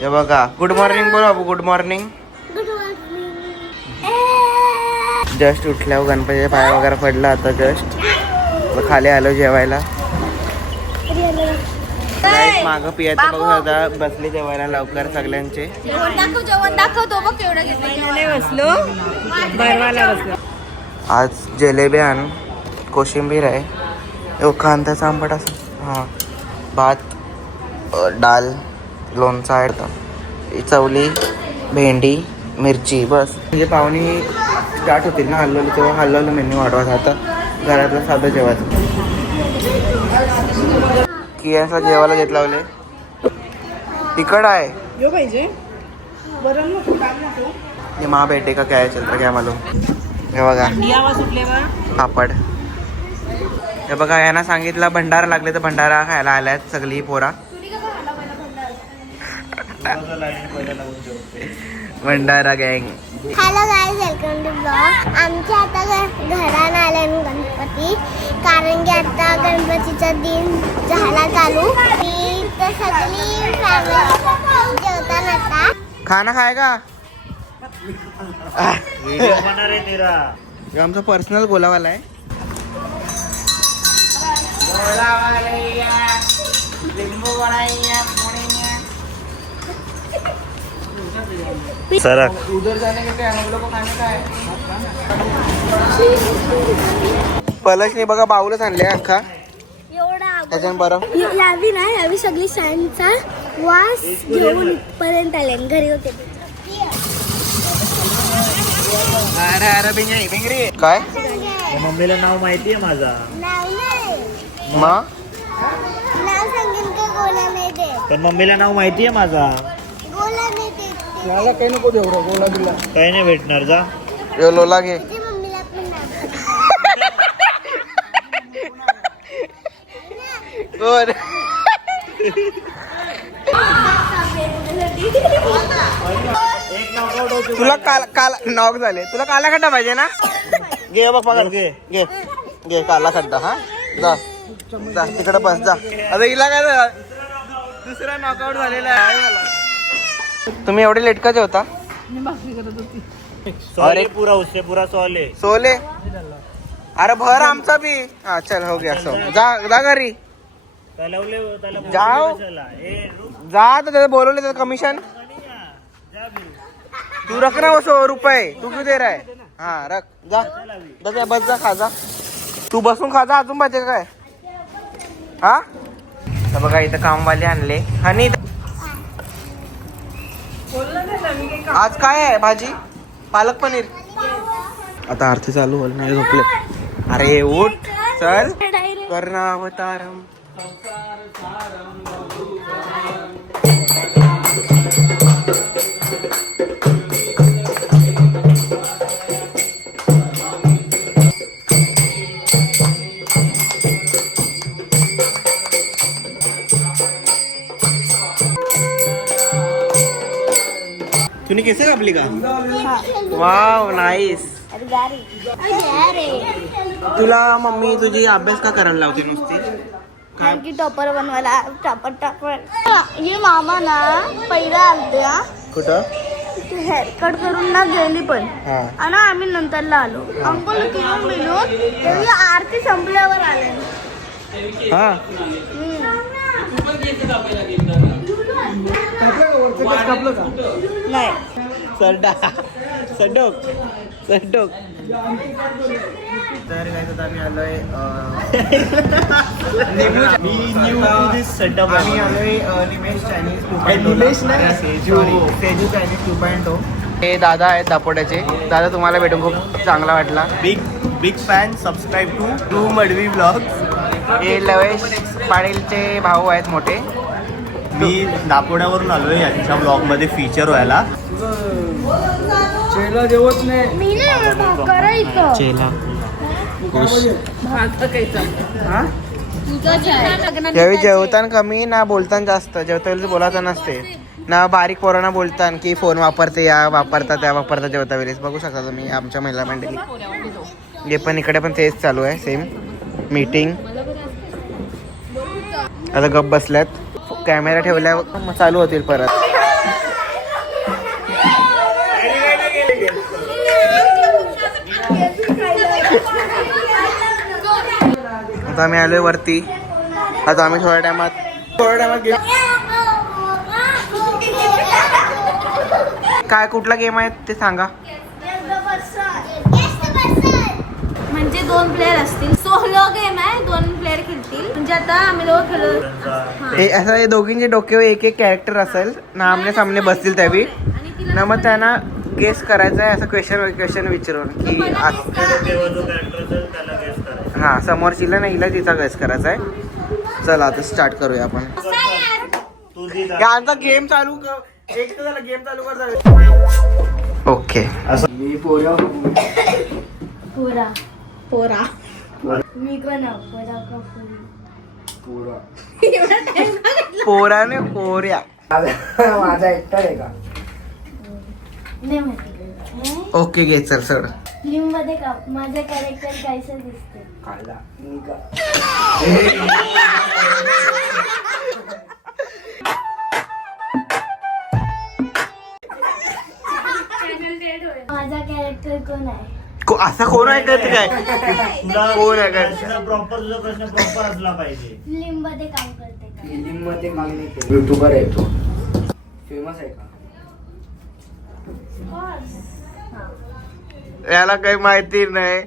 हे बघा, good morning बोल बाबू, गुड मॉर्निंग. जस्ट उठल्यावर गणपतीच्या पाया वगैरे पडला आता जस्ट. खाली आलो जेवायला. मागं पियाचं बघू आता बसले जेवायला लवकर सगळ्यांचे. जेवण दाखवतो बघ केवढं बसलो. आज जिलेबी आण, कोशिंबीर आहे, कांद्याचा आंबट असं, हां, भात, डाल, लोणचा आहे, चवली, भेंडी, मिरची, बस. म्हणजे पाहुणी स्टार्ट होतील ना हलवलं तेव्हा हलवलं मेन्यू वाढवायचा. आता घरातलं साधं जेवायचं. कियाला जेवायला घेत लावले. तिकड आहे ये माँ बेटे का क्या चल रहा क्या मालूम. हे बघा पापड. हे बघा यांना सांगितलं भंडारा लागले तर भंडारा खायला आल्यात सगळी पोरा. भंडारा गँग. Hello guys, welcome to blog. आमच्या आता घरात आले गणपती, कारण की आता गणपतीचा दिन झाला चालू. तर सगळी फॅमिली जेवताना आता खाना खाएगा. आमचा पर्सनल गोलावाला आहे. सरक उधर जाने के लिए हम लोग को खाने का है. पलशने बघा बाऊलच आणले अख्खा. एवढा त्याच्यानं बरं यावी ना, यावी सगळी सॅनचा वास घेऊन पर्यंत आले घरी होते. काय मम्मीला नाव माहितीये माझा. नाव नाही, मग नाव सांगेन का गोला नाही दे. पण मम्मीला नाव माहितीये माझा. गोला नाही दे. मला काही नको देऊ गोला दिला. काही नाही भेटणार जा. यो लोला घे. तुझ्या मम्मीला पण नाव. कोण तुला काल काल नॉक झाले. तुला काला खड्डा पाहिजे ना. घे बघ पकड. घे घे घे काला खड्डा. हा जा जा तिकडे बस जा. आता हिला काय झालं? दुसरा नॉकआउट झालेला आहे मला. तुम्ही एवढे लेट का जेवता. अरे पूरा उससे पूरा सोले. सोले अरे भर आमचा भी. हा चल हो गया. सो जा जा घरी जाओ. जा तर त्याचं बोलवले त्याचं कमिशन तू रख ना. वो 100 रुपये तू क्यों दे रहा है. हा रख जा. बस जा खा जा. तू बसून खा जा. अजून पाहिजे काय. हा तर बघा इथं कामवाले आणले. आणि आज काय आहे भाजी. पालक पनीर. आता आरती चालू होईल नाही झोपले. अरे उठ चल. कर्णावतारम तूने कैसे कापली का. Wow nice. तुला मम्मी तुझी अभ्यास का करायला लावते नुसती. कारण की टॉपर बनवायला. टॉपर हे मामा ना पहिला आलते. कुठं हेअर कट करून ना गेली पण. हा आणि आम्ही नंतरला आलो. अंकल किरण मिळून तरी आरती संपल्यावर आले. हा नाही सरडा सडोक सडोक. तर काय तर आम्ही आलोय आम्ही आलोय निमेश चायनीज. सेजू चायनीज 2.0. हे दादा आहेत दापोड्याचे. दादा तुम्हाला भेटून खूप चांगला वाटला. Big fan. Subscribe to Madvi blogs. हे लवेश पाटीलचे भाऊ आहेत मोठे. मी दापोड्यावरून आलोय यांच्या ब्लॉग मध्ये फीचर व्हायला. मी नाही भाकर आहे इथं. चेला तुझं त्यावेळी जेवताना कमी ना बोलताना जास्त. जेवता वेळेस बोलायचं नसते ना. बारीक पोरांना बोलताना की फोन वापरते या वापरता त्या वापरता जेवता वेळेस. बघू शकता तुम्ही आमच्या महिला मंडळी. हे पण इकडे पण तेच चालू आहे सेम मीटिंग. आता गप बसल्यात. कॅमेरा ठेवल्यावर चालू होतील परत. आता आम्ही आलोय वरती. आता आम्ही थोड्या टायमात गेम. काय कुठला गेम आहे ते सांगा. म्हणजे 2 प्लेअर असतील. सोलो गेम आहे, 2 प्लेअर खेळतील. म्हणजे आता आम्ही लोक खेळलो. असं हे दोघींचे डोक्यावर एक एक कॅरेक्टर असेल ना, आमने सामने बसतील त्यावेळी ना, मग त्यांना गेस करायचं आहे असं क्वेश्चन विचारून की हा समोरचीला नाही, हिला तिचा गेस करायचा आहे. चला आता स्टार्ट करूया आपण. यांचा गेम चालू कर. एक तर झाला गेम चालू कर. ओके. पोरा मी कोण पोराने पोऱ्या. माझा एकटा आहे का? ओके घे चल सर. फिल्म मध्ये का माझं कॅरेक्टर कायसं दिसते? माझा कॅरेक्टर कोण आहे? असा कोण आहे काय ते काय कोण आहे काय? प्रश्न प्रॉपर असला पाहिजे. फिल्म मध्ये काम करते का? फिल्म मध्ये काम नाही केलं. युट्यूबर आहे तो. फेमस आहे का? याला काही माहिती नाही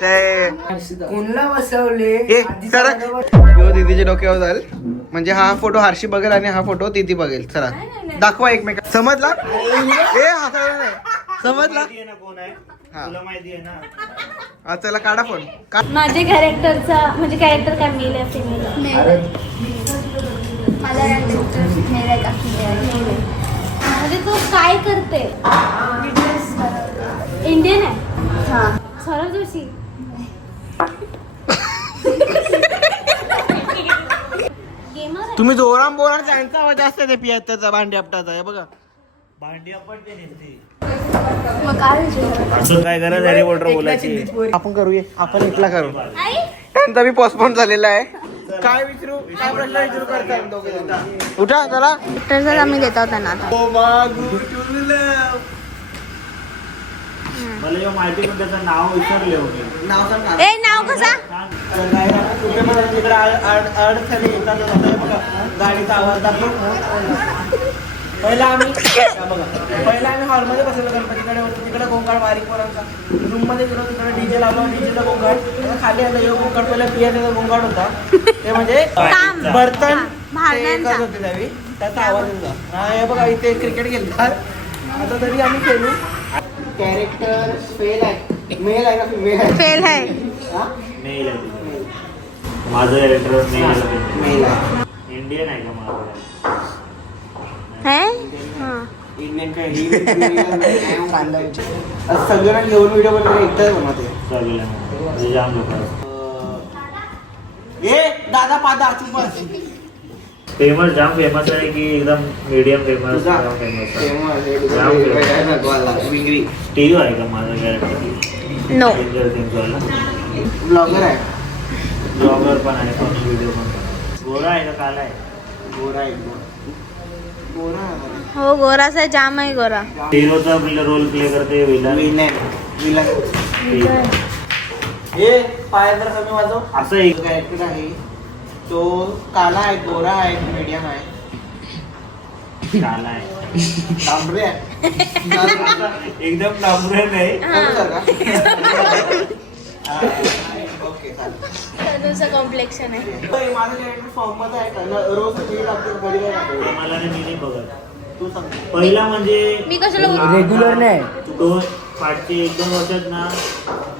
ते. कोणला बसवले? यो दीदीच्या डोक्यावर जाईल. म्हणजे हा फोटो हर्षी बघेल आणि हा फोटो दीदी बघेल. चला दाखवा एकमेक. समजला? ए हसायला नाही. समजला? कोण आहे हा. तुला माहिती आहे ना. चला काढा फोन. माझ्या कॅरेक्टरचा म्हणजे कॅरेक्टर काय मेल आहे फिमेल? माझा कॅरेक्टर मेल आहे का फिमेल? म्हणजे तो काय करते? इंडियन आहे. हा सौरभ जोशी. गेमर आहे. तुम्ही जोराम बोला. त्यांचा आवाज जास्त आहे पियाचा भांडी आपटाचा आहे बघा. भांडी आपण ते नेमती. मग काय विचार? असं काय गरज आहे रिपोर्टर बोलायची? आपण करूया. आपण इथला करू. आई त्यांचा मी पोस्टपोन झालेला आहे. काय विचारू? काय प्रश्न विचारू करताय दोघे जण? उठा चला. तर आम्ही देत आहोत त्यांना आता. मला जेव्हा माहिती पण त्याचं नाव विसरले होते. नाव सांग. ए नाव कसा? तिकडे अडचणी येतात बघा. गाडीचा आवाज दाखव. पहिला आम्ही हॉलमध्ये बसलो गणपतीकडे होतो. तिकडे गोंगाट बारीक पोरांचा. रूम मध्ये गेलो तिकडे डीजे लावलो. डीजेचा गोंगाट. खाली आलं यो गोंगाट पहिला पियाचा गोंगाट होता. ते म्हणजे बर्तन भांड्यांचा. होते त्यावेळी त्याचा आवाज होता. हे बघा इथे क्रिकेट खेळतात. आता तरी आम्ही खेळू. कॅरेक्टर फेल आहे. मेल आहे का फिमेल आहे? फेल आहे. मेल आहे. माझं कॅरेक्टर मेल आहे. इंडियन आहे का माझं? है? इंडियन काय सगळ्यांना घेऊन व्हिडिओ बनवले एकदा बनवते. चालेल म्हणजे जाम लोक ए दादा पादा चुप. फेमस जाम फेमस आहे की एकदम मीडियम फेमस? टीव्ही आहे का माझा कॅरेक्टर? नो. ब्लॉगर आहे. ब्लॉगर पण आहे. फनी व्हिडिओ पण. गोरा आहे का काला आहे? गोरा आहे. गोरा हो गोराचा जाम आहे गोरा. हिरोचा रोल प्ले करते. विलन हे पाय जर कमी वाजव. असं एक कॅरेक्टर आहे तो काला आहे, गोरा आहे, मीडियम आहे, काला आहे, तांबरे आहे. एकदम डांबरे नाही. ओके चालेल. तनुचं कॉम्प्लेक्शन आहे. माझं कॅरेक्टर फॉर्म मध्ये आहे का? रोज मी लागतो घरी काय लागतो? मला नाही, मी नाही बघत. तू सांग. पहिला म्हणजे मी कशाला रेग्युलर नाही. 2 पाचशे 1-2 वर्षात ना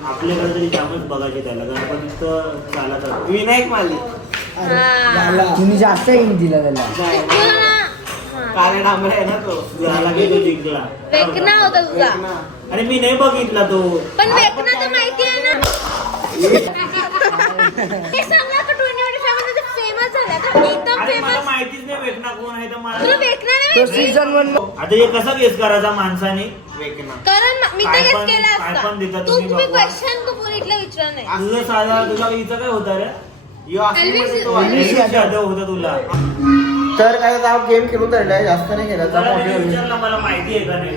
आपल्याकडे तरी जामच बघायचे त्याला. गणपतीचं चालत होतं. विनायक माली. तुम्ही जास्त इन दिला त्याला. काळे डांबरे आहे ना तो. झाला की तो जिंकला. वेकना होता तुझा. आणि मी नाही बघितला तो. पण वेकना तर माहिती आहे ना. हे सांगा का 2025 मध्ये फेमस झाला का? एकदम अरे मला फेमस. माहितीच नाही वेकना कोण आहे तर तुला मला. वेकना नाही तो माहिती? सीझन 1 आता हे कसा गेस करायचा माणसाने? वेकना. कारण मी तर काय गेस पण- केला काय असता. पण देता तू तुम्ही तुम्ही भगवान. क्वेश्चन तू पुरीतला विचारला नाही. तुझं साधा तुझा हिचं काय होता रे? यो आसमीमध्ये तो आहे. एलविस यादव होता तुला. तर काय जाऊ गेम खेळून तळलाय. जास्त नाही मला खेळायचा. त्याने विचारलं मला माहिती आहे का नाही.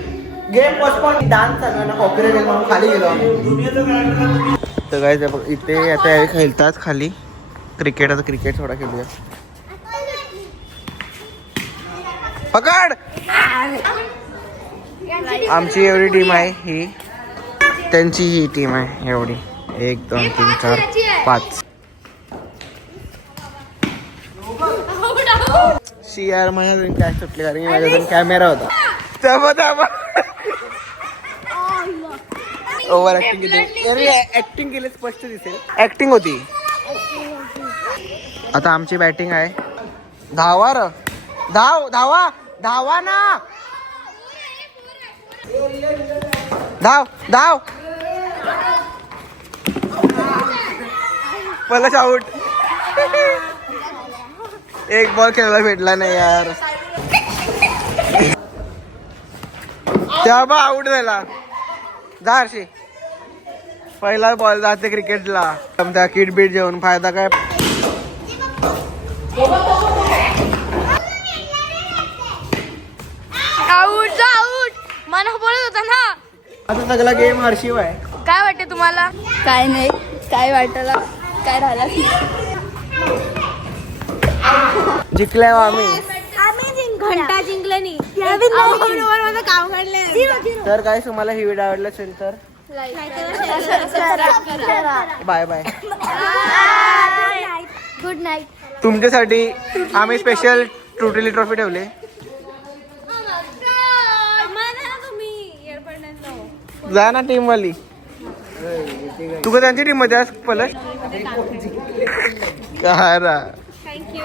Game postpone. डान्स चालू ना कॉपीराइट म्हणून खाली गेलो आम्ही. दुनियाचं character तुम्ही तर काय इथे आता हे खेळतात खाली. क्रिकेट आता क्रिकेट थोडा खेळूया. पकड. आमची एवढी टीम आहे ही, त्यांची ही टीम आहे एवढी. 1 2 3 4 5. यार माझ्या अजून कॅच सुटली कारण की माझ्या अजून कॅमेरा होता. ओव्हर ऍक्टिंग केली. ऍक्टिंग केली स्पष्ट दिसेल. ऍक्टिंग होती. आता आमची बॅटिंग आहे. धावा र धावा धावा ना. धाव पलश आउट. एक बॉल खेळायला भेटला नाही यार. तेव्हा आउट झाला. हर्षी पहिला बॉल जाते क्रिकेटला. त्या किट बीट जेवण फायदा काय. आउट मला बोलत होता ना. आता सगळा गेम हर्षीव आहे. काय वाटते तुम्हाला? काय नाही, काय वाटलं काय राहिला. जिंकल्यावर आम्ही. घंटा जिंकले नाही. काम काढले. तर काय तुम्हाला ही व्हिडिओ आवडला असेल तर बाय बाय. Good night. तुमच्यासाठी आम्ही स्पेशल टोटली ट्रॉफी ठेवले. जा ना टीम वाली. तू का त्यांची टीम मध्ये आज पलश. थँक्यू.